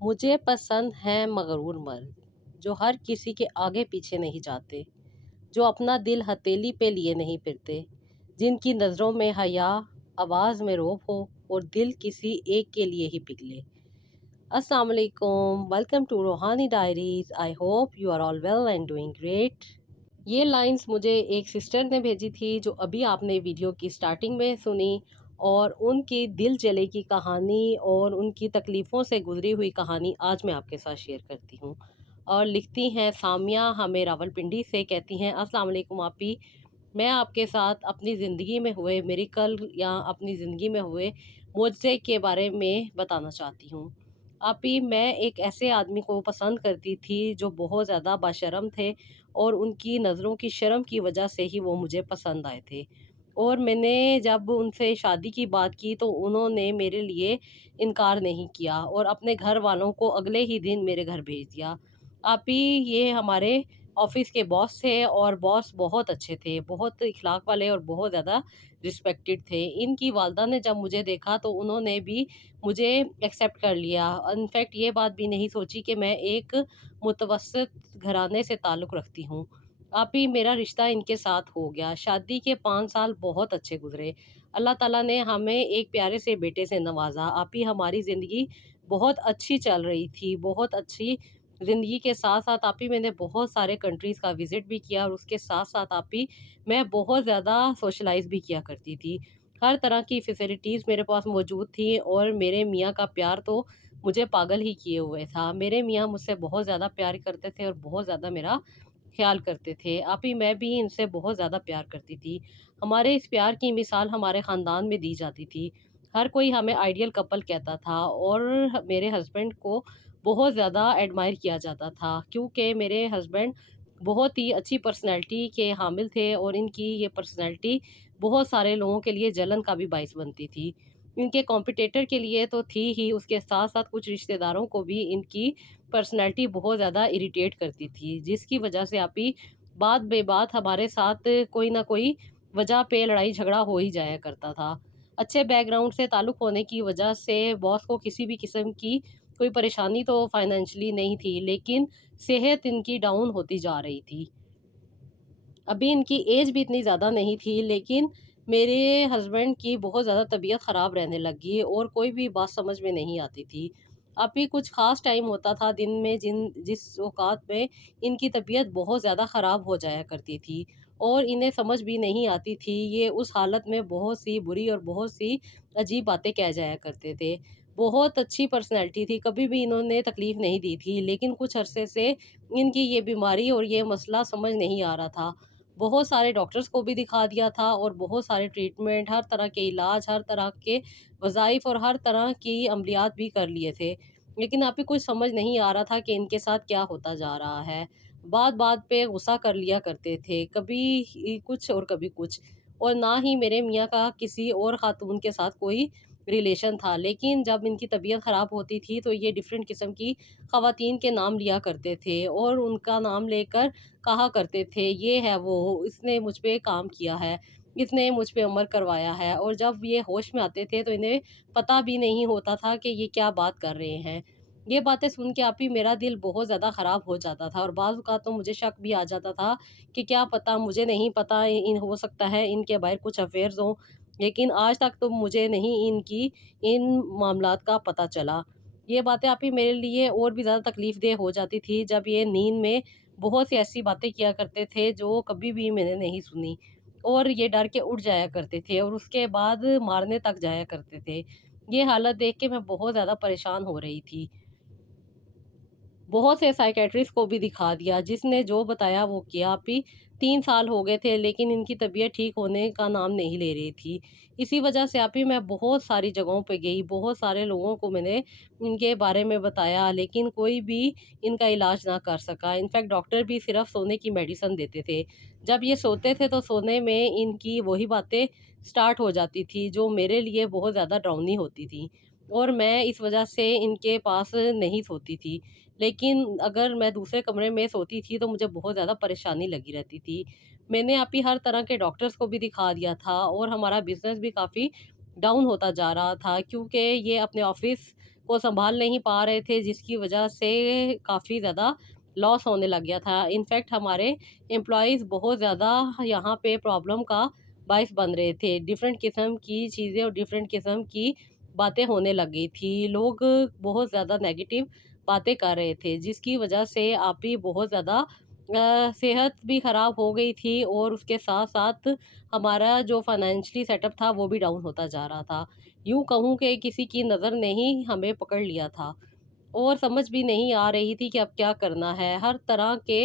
مجھے پسند ہیں مغرور مرد جو ہر کسی کے آگے پیچھے نہیں جاتے، جو اپنا دل ہتھیلی پہ لیے نہیں پھرتے، جن کی نظروں میں حیا، آواز میں روب ہو اور دل کسی ایک کے لیے ہی پگھلے۔ السلام علیکم، welcome to Roohani diaries. I hope you are all well and doing great. یہ لائنز مجھے ایک سسٹر نے بھیجی تھی جو ابھی آپ نے ویڈیو کی سٹارٹنگ میں سنی، اور ان کی دل جلے کی کہانی اور ان کی تکلیفوں سے گزری ہوئی کہانی آج میں آپ کے ساتھ شیئر کرتی ہوں۔ اور لکھتی ہیں سامیہ ہمیں راولپنڈی سے، کہتی ہیں السلام علیکم آپی، میں آپ کے ساتھ اپنی زندگی میں ہوئے میریکل یا اپنی زندگی میں ہوئے معجزے کے بارے میں بتانا چاہتی ہوں۔ آپی، میں ایک ایسے آدمی کو پسند کرتی تھی جو بہت زیادہ باشرم تھے، اور ان کی نظروں کی شرم کی وجہ سے ہی وہ مجھے پسند آئے تھے، اور میں نے جب ان سے شادی کی بات کی تو انہوں نے میرے لیے انکار نہیں کیا اور اپنے گھر والوں کو اگلے ہی دن میرے گھر بھیج دیا۔ آپی، یہ ہمارے آفس کے باس تھے، اور باس بہت اچھے تھے، بہت اخلاق والے اور بہت زیادہ رسپیکٹڈ تھے۔ ان کی والدہ نے جب مجھے دیکھا تو انہوں نے بھی مجھے ایکسیپٹ کر لیا، انفیکٹ یہ بات بھی نہیں سوچی کہ میں ایک متوسط گھرانے سے تعلق رکھتی ہوں۔ آپی، میرا رشتہ ان کے ساتھ ہو گیا، شادی کے 5 سال بہت اچھے گزرے، اللہ تعالیٰ نے ہمیں ایک پیارے سے بیٹے سے نوازا۔ آپی، ہماری زندگی بہت اچھی چل رہی تھی، بہت اچھی زندگی کے ساتھ ساتھ آپی میں نے بہت سارے کنٹریز کا وزٹ بھی کیا، اور اس کے ساتھ ساتھ آپی میں بہت زیادہ سوشلائز بھی کیا کرتی تھی، ہر طرح کی فیسلٹیز میرے پاس موجود تھیں، اور میرے میاں کا پیار تو مجھے پاگل ہی کیے ہوئے تھا۔ میرے میاں مجھ سے بہت زیادہ پیار کرتے تھے اور بہت زیادہ میرا خیال کرتے تھے۔ آپی، میں بھی ان سے بہت زیادہ پیار کرتی تھی، ہمارے اس پیار کی مثال ہمارے خاندان میں دی جاتی تھی، ہر کوئی ہمیں آئیڈیل کپل کہتا تھا، اور میرے ہسبینڈ کو بہت زیادہ ایڈمائر کیا جاتا تھا، کیونکہ میرے ہسبینڈ بہت ہی اچھی پرسنالٹی کے حامل تھے، اور ان کی یہ پرسنالٹی بہت سارے لوگوں کے لیے جلن کا بھی باعث بنتی تھی۔ ان کے کمپٹیٹر کے لیے تو تھی ہی، اس کے ساتھ ساتھ کچھ رشتہ داروں کو بھی ان کی پرسنالٹی بہت زیادہ اریٹیٹ کرتی تھی، جس کی وجہ سے آپی بات بے بات ہمارے ساتھ کوئی نہ کوئی وجہ پہ لڑائی جھگڑا ہو ہی جایا کرتا تھا۔ اچھے بیک گراؤنڈ سے تعلق ہونے کی وجہ سے باس کو کسی بھی قسم کی کوئی پریشانی تو فائنینشلی نہیں تھی، لیکن صحت ان کی ڈاؤن ہوتی جا رہی تھی۔ ابھی ان کی ایج بھی اتنی زیادہ نہیں تھی، لیکن میرے ہسبینڈ کی بہت زیادہ طبیعت خراب رہنے لگی، اور کوئی بھی بات سمجھ میں نہیں آتی تھی۔ ابھی کچھ خاص ٹائم ہوتا تھا دن میں جس اوقات میں ان کی طبیعت بہت زیادہ خراب ہو جایا کرتی تھی، اور انہیں سمجھ بھی نہیں آتی تھی، یہ اس حالت میں بہت سی بری اور بہت سی عجیب باتیں کہہ جایا کرتے تھے۔ بہت اچھی پرسنالٹی تھی، کبھی بھی انہوں نے تکلیف نہیں دی تھی، لیکن کچھ عرصے سے ان کی یہ بیماری اور یہ مسئلہ سمجھ نہیں آ رہا تھا۔ بہت سارے ڈاکٹرز کو بھی دکھا دیا تھا، اور بہت سارے ٹریٹمنٹ، ہر طرح کے علاج، ہر طرح کے وظائف اور ہر طرح کی عملیات بھی کر لیے تھے، لیکن آپ ہی کچھ سمجھ نہیں آ رہا تھا کہ ان کے ساتھ کیا ہوتا جا رہا ہے۔ بات بات پہ غصہ کر لیا کرتے تھے، کبھی کچھ اور کبھی کچھ، اور نہ ہی میرے میاں کا کسی اور خاتون کے ساتھ کوئی ریلیشن تھا، لیکن جب ان کی طبیعت خراب ہوتی تھی تو یہ ڈیفرنٹ قسم کی خواتین کے نام لیا کرتے تھے، اور ان کا نام لے کر کہا کرتے تھے یہ ہے وہ، اس نے مجھ پہ کام کیا ہے، اس نے مجھ پہ عمر کروایا ہے، اور جب یہ ہوش میں آتے تھے تو انہیں پتہ بھی نہیں ہوتا تھا کہ یہ کیا بات کر رہے ہیں۔ یہ باتیں سن کے آپ ہی میرا دل بہت زیادہ خراب ہو جاتا تھا، اور بعض اوقات تو مجھے شک بھی آ جاتا تھا کہ کیا پتہ، مجھے نہیں پتہ، ہو سکتا ہے ان کے باہر کچھ افیئرز ہوں، لیکن آج تک تو مجھے نہیں ان معاملات کا پتہ چلا۔ یہ باتیں آپ ہی میرے لیے اور بھی زیادہ تکلیف دہ ہو جاتی تھی جب یہ نیند میں بہت سی ایسی باتیں کیا کرتے تھے جو کبھی بھی میں نے نہیں سنی، اور یہ ڈر کے اٹھ جایا کرتے تھے، اور اس کے بعد مارنے تک جایا کرتے تھے۔ یہ حالت دیکھ کے میں بہت زیادہ پریشان ہو رہی تھی، بہت سے سائیکیٹرسٹ کو بھی دکھا دیا، جس نے جو بتایا وہ کیا۔ بھی 3 سال ہو گئے تھے، لیکن ان کی طبیعت ٹھیک ہونے کا نام نہیں لے رہی تھی۔ اسی وجہ سے آپ ہی میں بہت ساری جگہوں پہ گئی، بہت سارے لوگوں کو میں نے ان کے بارے میں بتایا، لیکن کوئی بھی ان کا علاج نہ کر سکا۔ انفیکٹ ڈاکٹر بھی صرف سونے کی میڈیسن دیتے تھے، جب یہ سوتے تھے تو سونے میں ان کی وہی باتیں سٹارٹ ہو جاتی تھی جو میرے لیے بہت زیادہ ڈراؤنی ہوتی تھی، اور میں اس وجہ سے ان کے پاس نہیں سوتی تھی، لیکن اگر میں دوسرے کمرے میں سوتی تھی تو مجھے بہت زیادہ پریشانی لگی رہتی تھی۔ میں نے آپ ہی ہر طرح کے ڈاکٹرز کو بھی دکھا دیا تھا، اور ہمارا بزنس بھی کافی ڈاؤن ہوتا جا رہا تھا، کیونکہ یہ اپنے آفس کو संभाल नहीं पा रहे थे, जिसकी वजह से काफ़ी ज़्यादा लॉस होने लग गया था। इनफैक्ट हमारे एम्प्लॉइज़ बहुत ज़्यादा यहाँ पे प्रॉब्लम का बायस बन रहे थे। डिफरेंट किस्म की चीज़ें और डिफरेंट किस्म की बातें होने लग गई थी। लोग बहुत ज़्यादा नेगेटिव बातें कर रहे थे, जिसकी वजह से आप भी बहुत ज़्यादा सेहत भी ख़राब हो गई थी, और उसके साथ-साथ हमारा जो फाइनेंशियली सेटअप था वो भी डाउन होता जा रहा था। यूँ कहूँ कि किसी की नज़र ने ही हमें पकड़ लिया था, और समझ भी नहीं आ रही थी कि अब क्या करना है। हर तरह के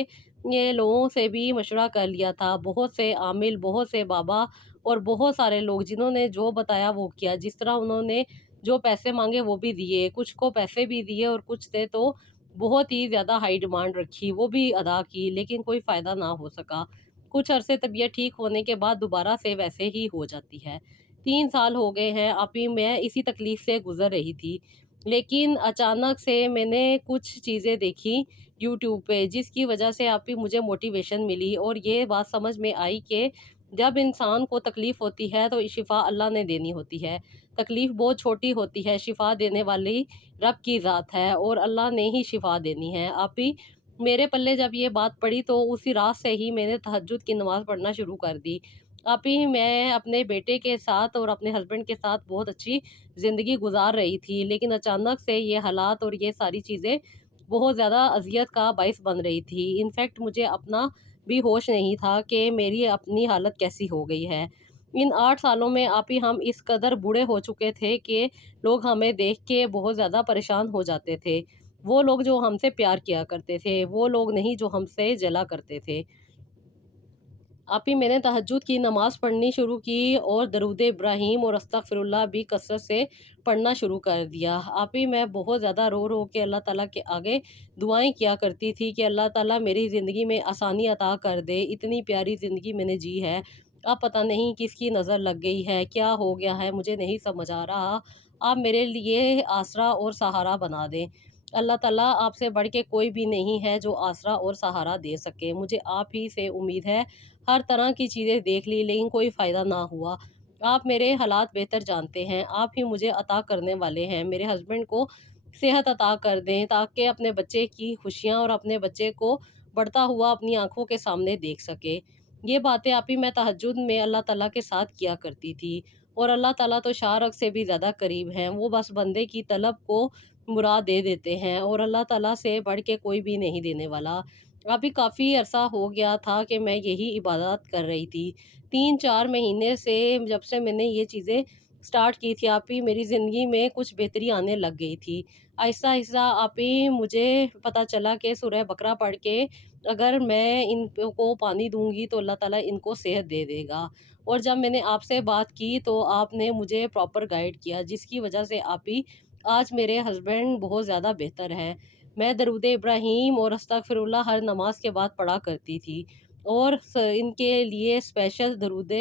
ये लोगों से भी मशवरा कर लिया था, बहुत से आमिल, बहुत से बाबा और बहुत सारे लोग जिन्होंने जो बताया वो किया। जिस तरह उन्होंने जो पैसे माँगे वो भी दिए, कुछ को पैसे भी दिए और कुछ से तो बहुत ही ज़्यादा हाई डिमांड रखी, वो भी अदा की, लेकिन कोई फ़ायदा ना हो सका। कुछ अरसे तबीयत ठीक होने के बाद दोबारा से वैसे ही हो जाती है। 3 साल हो गए हैं, अभी मैं इसी तकलीफ़ से गुज़र रही थी। लेकिन अचानक से मैंने कुछ चीज़ें देखी यूट्यूब पे, जिसकी वजह से आप ही मुझे मोटिवेशन मिली, और ये बात समझ में आई कि जब इंसान को तकलीफ़ होती है तो शिफ़ा अल्लाह ने देनी होती है। तकलीफ़ बहुत छोटी होती है, शिफ़ा देने वाली रब की ज़ात है, और अल्लाह ने ही शिफ़ा देनी है। आप ही मेरे पल्ले जब ये बात पड़ी तो उसी रात से ही मैंने तहज्जुद की नमाज़ पढ़ना शुरू कर दी। आप ही मैं अपने बेटे के साथ और अपने हस्बैंड के साथ बहुत अच्छी ज़िंदगी गुज़ार रही थी, लेकिन अचानक से ये हालात और ये सारी चीज़ें बहुत ज़्यादा अज़ियत का बाइस बन रही थी। इनफैक्ट मुझे अपना भी होश नहीं था कि मेरी अपनी हालत कैसी हो गई है। इन 8 सालों में आप ही हम इस कदर बूढ़े हो चुके थे कि लोग हमें देख के बहुत ज़्यादा परेशान हो जाते थे। वो लोग जो हमसे प्यार किया करते थे, वो लोग नहीं जो हमसे जला करते थे। आप ही मैंने तहज्जुद की नमाज़ पढ़नी शुरू की, और दरूद इब्राहीम और अस्तगफिरुल्लाह भी कसरत से पढ़ना शुरू कर दिया। आप ही मैं बहुत ज़्यादा रो रो के अल्लाह ताला के आगे दुआएं किया करती थी कि अल्लाह ताला मेरी ज़िंदगी में आसानी अता कर दे। इतनी प्यारी ज़िंदगी मैंने जी है, अब पता नहीं किसकी नज़र लग गई है, क्या हो गया है, मुझे नहीं समझ आ रहा। आप मेरे लिए आसरा और सहारा बना दें। अल्लाह ताला आपसे बढ़ के कोई भी नहीं है जो आसरा और सहारा दे सके। मुझे आप ही से उम्मीद है। हर तरह की चीज़ें देख ली, लेकिन कोई फ़ायदा ना हुआ। आप मेरे हालात बेहतर जानते हैं, आप ही मुझे अता करने वाले हैं। मेरे हस्बैंड को सेहत अता कर दें, ताकि अपने बच्चे की खुशियाँ और अपने बच्चे को बढ़ता हुआ अपनी आँखों के सामने देख सके। ये बातें आप ही मैं तहज्जुद में अल्लाह ताला के साथ किया करती थी, और अल्लाह ताला तो शाह से भी ज़्यादा करीब हैं। वो बस बंदे की तलब को मुराद दे देते हैं, और अल्लाह ताला से बढ़ के कोई भी नहीं देने वाला। अभी काफ़ी अरसा हो गया था कि मैं यही इबादत कर रही थी। 3-4 महीने से जब से मैंने ये चीज़ें स्टार्ट की थी, आप ही मेरी ज़िंदगी में कुछ बेहतरी आने लग गई थी। आहिस्ता-आहिस्ता आप ही मुझे पता चला कि सूरह बकरा पढ़ के अगर मैं इनको पानी दूँगी तो अल्लाह ताला इनको सेहत दे देगा। और जब मैंने आपसे बात की तो आपने मुझे प्रॉपर गाइड किया, जिसकी वजह से आप ही आज मेरे हस्बैंड बहुत ज़्यादा बेहतर हैं। मैं दरूद इब्राहीम और अस्तगफिरुल्लाह हर नमाज के बाद पढ़ा करती थी, और इनके लिए स्पेशल दरूद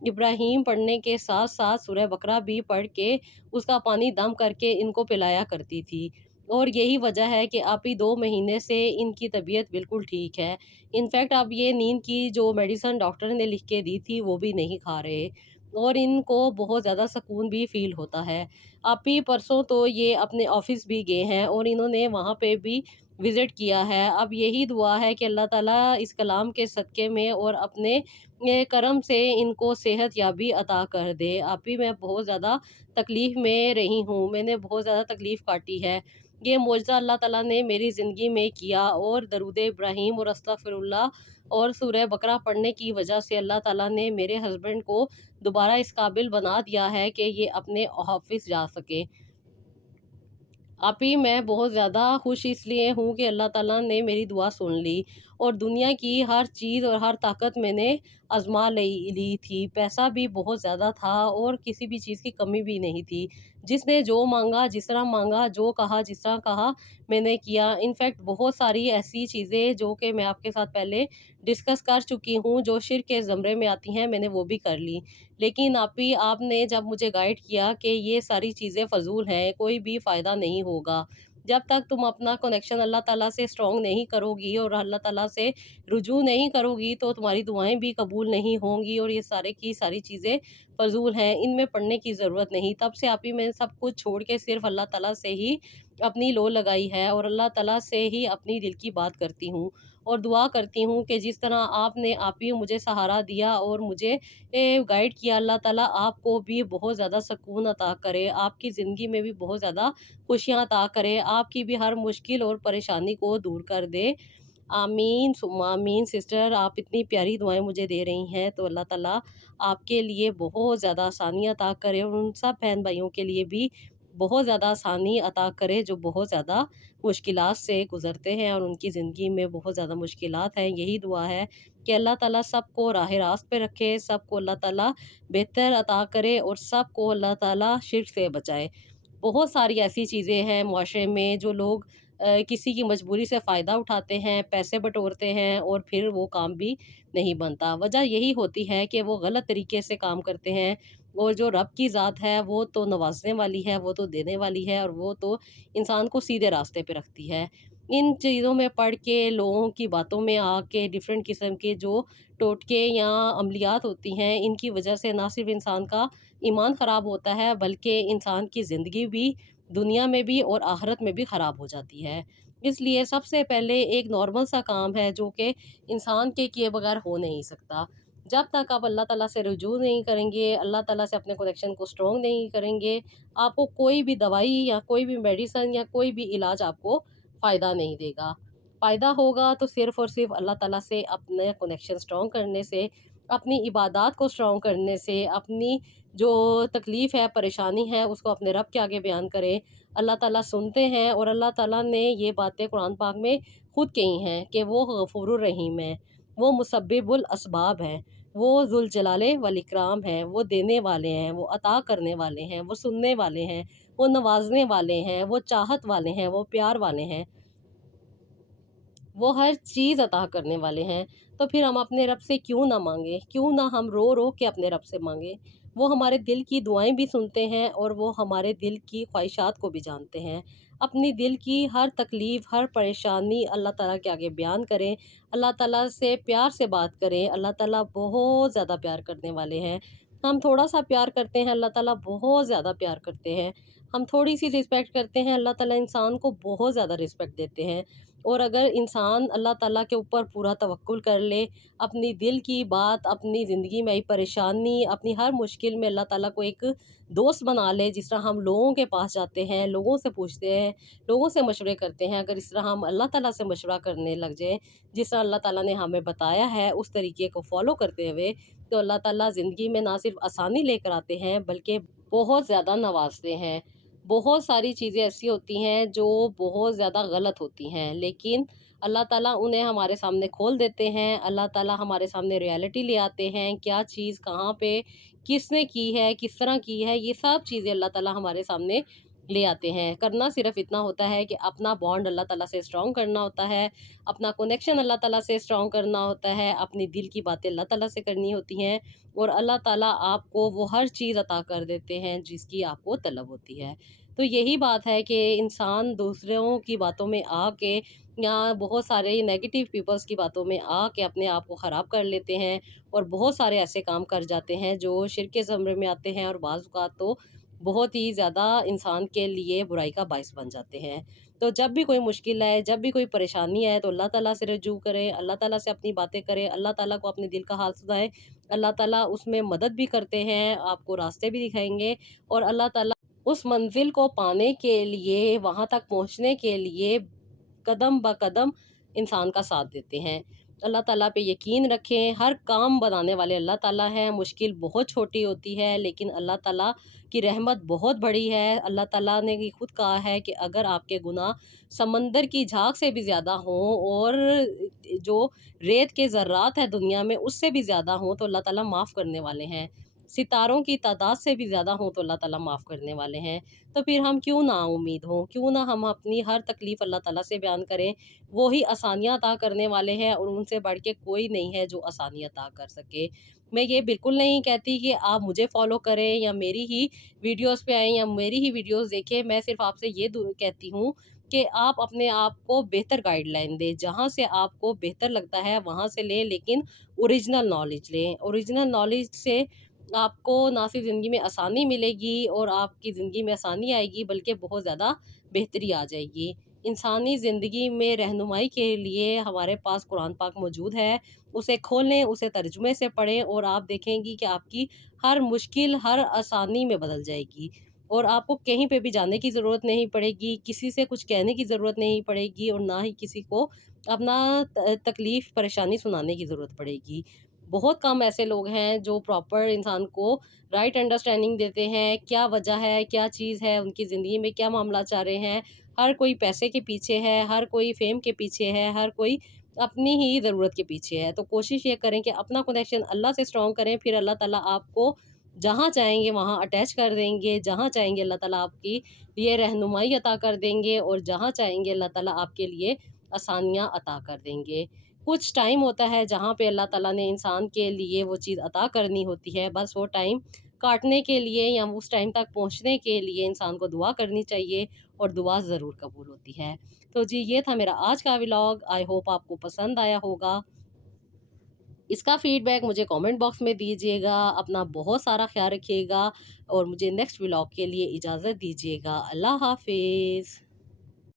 इब्राहीम पढ़ने के साथ साथ सूरह बकरा भी पढ़ के उसका पानी दम करके इनको पिलाया करती थी। और यही वजह है कि आप ही 2 महीने से इनकी तबीयत बिल्कुल ठीक है। इनफैक्ट अब ये नींद की जो मेडिसिन डॉक्टर ने लिख के दी थी वो भी नहीं खा रहे, और इनको बहुत ज़्यादा सुकून भी फ़ील होता है। आप ही परसों तो ये अपने ऑफ़िस भी गए हैं, और इन्होंने वहाँ पे भी विज़िट किया है। अब यही दुआ है कि अल्लाह ताला इस कलाम के सदक़े में और अपने करम से इनको सेहत याबी अता कर दे। आप ही मैं बहुत ज़्यादा तकलीफ़ में रही हूँ, मैंने बहुत ज़्यादा तकलीफ़ काटी है। ये मुआज़ा अल्लाह ताला ने मेरी ज़िंदगी में किया, और दरूद इब्राहीम और अस्तगफिरुल्लाह और सूरह बकरा पढ़ने की वजह से अल्लाह ताला ने मेरे हस्बैंड को दोबारा इस काबिल बना दिया है कि ये अपने ऑफ़िस जा सके। आप ही मैं बहुत ज़्यादा खुश इसलिए हूँ कि अल्लाह ताला ने मेरी दुआ सुन ली, और दुनिया की हर चीज़ और हर ताकत मैंने आज़मा ली थी। पैसा भी बहुत ज़्यादा था, और किसी भी चीज़ की कमी भी नहीं थी। जिसने जो माँगा, जिस तरह माँगा, जो कहा, जिस तरह कहा, मैंने किया। इनफैक्ट बहुत सारी ऐसी चीज़ें जो कि मैं आपके साथ पहले डिस्कस कर चुकी हूँ, जो शिर्क के ज़मरे में आती हैं, मैंने वो भी कर ली। लेकिन आप ही आपने जब मुझे गाइड किया कि ये सारी चीज़ें फ़ज़ूल हैं, कोई भी फ़ायदा नहीं होगा, जब तक तुम अपना कनेक्शन अल्लाह ताला से स्ट्रॉन्ग नहीं करोगी और अल्लाह ताला से रुजू नहीं करोगी तो तुम्हारी दुआएं भी कबूल नहीं होंगी, और ये सारे की सारी चीज़ें फजूल हैं, इनमें पढ़ने की ज़रूरत नहीं। तब से आप ही मैं सब कुछ छोड़ के सिर्फ अल्लाह ताला से ही अपनी लो लगाई है और अल्लाह ताला से ही अपनी दिल की बात करती हूँ और दुआ करती हूँ कि जिस तरह आपने आप ही मुझे सहारा दिया और मुझे गाइड किया, अल्लाह ताला आपको भी बहुत ज़्यादा सुकून अता करे, आपकी ज़िंदगी में भी बहुत ज़्यादा खुशियाँ अता करे, आपकी भी हर मुश्किल और परेशानी को दूर कर दे। आमीन सुम्मा आमीन। सिस्टर, आप इतनी प्यारी दुआएं मुझे दे रही हैं तो अल्लाह ताला आपके लिए बहुत ज़्यादा आसानी अता करे और उन सब बहन भाइयों के लिए भी बहुत ज़्यादा आसानी अता करे जो बहुत ज़्यादा मुश्किलात से गुज़रते हैं और उनकी ज़िंदगी में बहुत ज़्यादा मुश्किलात हैं। यही दुआ है कि अल्लाह ताला सबको राह रास्त पे रखे, सबको अल्लाह ताला बेहतर अता करे और सबको अल्लाह ताला शिर्क से बचाए। बहुत सारी ऐसी चीज़ें हैं मुआशरे में जो लोग किसी की मजबूरी से फ़ायदा उठाते हैं, पैसे बटोरते हैं और फिर वो काम भी नहीं बनता। वजह यही होती है कि वो गलत तरीके से काम करते हैं और जो रब की ज़ात है वो तो नवाज़ने वाली है, वो तो देने वाली है और वो तो इंसान को सीधे रास्ते पे रखती है। इन चीज़ों में पढ़ के लोगों की बातों में आके डिफ़रेंट किस्म के जो टोटके या अमलियात होती हैं, इनकी वजह से ना सिर्फ़ इंसान का ईमान ख़राब होता है बल्कि इंसान की ज़िंदगी भी दुनिया में भी और आखिरत में भी ख़राब हो जाती है। इसलिए सबसे पहले एक नॉर्मल सा काम है जो कि इंसान के किए बगैर हो नहीं सकता। जब तक आप अल्लाह ताला से रुजू नहीं करेंगे, अल्लाह ताला से अपने कनेक्शन को स्ट्रॉन्ग नहीं करेंगे, आपको कोई भी दवाई या कोई भी मेडिसिन या कोई भी इलाज आपको फ़ायदा नहीं देगा। फ़ायदा होगा तो सिर्फ़ और सिर्फ़ अल्लाह ताला से अपने कनेक्शन स्ट्रॉन्ग करने से, अपनी इबादत को स्ट्रॉन्ग करने से, अपनी जो तकलीफ़ है, परेशानी है, उसको अपने रब के आगे बयान करें। अल्लाह ताला सुनते हैं और अल्लाह ताला ने ये बातें कुरान पाक में खुद कही हैं कि वो गफूरुर रहीम है, वो मुसब्बिबुल असबाब हैं, वो ज़ुल जलाले वल इकराम हैं, वो देने वाले हैं, वो अता करने वाले हैं, वो सुनने वाले हैं, वो नवाज़ने वाले हैं, वो चाहत वाले हैं, वो प्यार वाले हैं। वो हर चीज़ अता करने वाले हैं। तो फिर हम अपने रब से क्यों ना माँगे? क्यों ना हम रो रो के अपने रब से माँगे? वो हमारे दिल की दुआएं भी सुनते हैं और वो हमारे दिल की ख्वाहिशात को भी जानते हैं। अपनी दिल की हर तकलीफ़, हर परेशानी अल्लाह ताला के आगे बयान करें, अल्लाह ताला से प्यार से बात करें। अल्लाह ताला बहुत ज़्यादा प्यार करने वाले हैं। हम थोड़ा सा प्यार करते हैं, अल्लाह ताला बहुत ज़्यादा प्यार करते हैं। हम थोड़ी सी रिस्पेक्ट करते हैं, अल्लाह ताला इंसान को बहुत ज़्यादा रिस्पेक्ट देते हैं। और अगर इंसान अल्लाह ताला के ऊपर पूरा तवक्कुल कर ले, अपनी दिल की बात, अपनी ज़िंदगी में आई परेशानी, अपनी हर मुश्किल में अल्लाह ताला को एक दोस्त बना ले, जिस तरह हम लोगों के पास जाते हैं, लोगों से पूछते हैं, लोगों से मशवरे करते हैं, अगर इस तरह हम अल्लाह ताला से मशवरा करने लग जाएँ, जिस तरह अल्लाह ताला ने हमें बताया है, उस तरीके को फ़ॉलो करते हुए, तो अल्लाह ताला ज़िंदगी में ना सिर्फ़ आसानी लेकर आते हैं, बल्कि बहुत ज़्यादा नवाज़ते हैं। बहुत सारी चीज़ें ऐसी होती हैं जो बहुत ज़्यादा गलत होती हैं, लेकिन अल्लाह ताला उन्हें हमारे सामने खोल देते हैं। अल्लाह ताला हमारे सामने रियलिटी ले आते हैं, क्या चीज़ कहाँ पे किसने की है, किस तरह की है, ये सब चीज़ें अल्लाह ताला हमारे सामने ले आते हैं। करना सिर्फ़ इतना होता है कि अपना बॉन्ड अल्लाह ताला से स्ट्रॉन्ग करना होता है, अपना कनेक्शन अल्लाह ताला से स्ट्रॉन्ग करना होता है, अपनी दिल की बातें अल्लाह ताला से करनी होती हैं और अल्लाह ताला आपको वो हर चीज़ अता कर देते हैं जिसकी आपको तलब होती है। तो यही बात है कि इंसान दूसरों की बातों में आके या बहुत सारे नेगेटिव पीपल्स की बातों में आके अपने आप को ख़राब कर लेते हैं और बहुत सारे ऐसे काम कर जाते हैं जो शिर्क के ज़मरे में आते हैं और बाज़ औक़ात तो बहुत ही ज़्यादा इंसान के लिए बुराई का बायस बन जाते हैं। तो जब भी कोई मुश्किल आए, जब भी कोई परेशानी आए तो अल्लाह ताला से रुजू करें, अल्लाह ताला से अपनी बातें करें, अल्लाह ताला को अपने दिल का हाल सुनाएँ। अल्लाह ताला उसमें मदद भी करते हैं, आपको रास्ते भी दिखाएँगे और अल्लाह ताला उस मंज़िल को पाने के लिए, वहाँ तक पहुँचने के लिए कदम ब कदम इंसान का साथ देते हैं। अल्लाह ताला पे यकीन रखें, हर काम बनाने वाले अल्लाह ताला हैं। मुश्किल बहुत छोटी होती है लेकिन अल्लाह ताला की रहमत बहुत बड़ी है। अल्लाह ताला ने भी खुद कहा है कि अगर आपके गुनाह समंदर की झाग से भी ज़्यादा हों और जो रेत के ज़र्रात है दुनिया में उससे भी ज़्यादा हों तो अल्लाह ताला माफ़ करने वाले हैं। सितारों की तादाद से भी ज़्यादा हों तो अल्लाह ताला माफ़ करने वाले हैं। तो फिर हम क्यों ना उम्मीद हों, क्यों ना हम अपनी हर तकलीफ़ अल्लाह ताला से बयान करें। वो ही आसानियाँ अता करने वाले हैं और उनसे बढ़ के कोई नहीं है जो आसानी अता कर सके। मैं ये बिल्कुल नहीं कहती कि आप मुझे फ़ॉलो करें या मेरी ही वीडियोज़ पे आएँ या मेरी ही वीडियोज़ देखें। मैं सिर्फ़ आपसे ये कहती हूँ کہ آپ اپنے آپ کو بہتر گائیڈ لائن دیں، جہاں سے آپ کو بہتر لگتا ہے وہاں سے لیں، لیکن اوریجنل نالج لیں۔ اوریجنل نالج سے آپ کو نہ صرف زندگی میں آسانی ملے گی اور آپ کی زندگی میں آسانی آئے گی، بلکہ بہت زیادہ بہتری آ جائے گی۔ انسانی زندگی میں رہنمائی کے لیے ہمارے پاس قرآن پاک موجود ہے، اسے کھولیں، اسے ترجمے سے پڑھیں، اور آپ دیکھیں گی کہ آپ کی ہر مشکل ہر آسانی میں بدل جائے گی، اور آپ کو کہیں پہ بھی جانے کی ضرورت نہیں پڑے گی، کسی سے کچھ کہنے کی ضرورت نہیں پڑے گی، اور نہ ہی کسی کو اپنا تکلیف پریشانی سنانے کی ضرورت پڑے گی۔ بہت کم ایسے لوگ ہیں جو پراپر انسان کو رائٹ انڈرسٹینڈنگ دیتے ہیں، کیا وجہ ہے، کیا چیز ہے، ان کی زندگی میں کیا معاملہ چاہ رہے ہیں۔ ہر کوئی پیسے کے پیچھے ہے، ہر کوئی فیم کے پیچھے ہے، ہر کوئی اپنی ہی ضرورت کے پیچھے ہے۔ تو کوشش یہ کریں کہ اپنا کنیکشن اللہ سے اسٹرانگ کریں، پھر اللہ تعالیٰ آپ کو جہاں چاہیں گے وہاں اٹیچ کر دیں گے، جہاں چاہیں گے اللہ تعالیٰ آپ کی لیے رہنمائی عطا کر دیں گے، اور جہاں چاہیں گے اللہ تعالیٰ آپ کے لیے آسانیاں عطا کر دیں گے۔ کچھ ٹائم ہوتا ہے جہاں پہ اللہ تعالیٰ نے انسان کے لیے وہ چیز عطا کرنی ہوتی ہے، بس وہ ٹائم کاٹنے کے لیے یا اس ٹائم تک پہنچنے کے لیے انسان کو دعا کرنی چاہیے، اور دعا ضرور قبول ہوتی ہے۔ تو جی یہ تھا میرا آج کا ولاگ، آئی ہوپ آپ کو پسند آیا ہوگا۔ اس کا فیڈ بیک مجھے کامنٹ باکس میں دیجیے گا۔ اپنا بہت سارا خیال رکھیے گا، اور مجھے نیکسٹ ولاگ کے لیے اجازت دیجیے گا۔ اللہ حافظ۔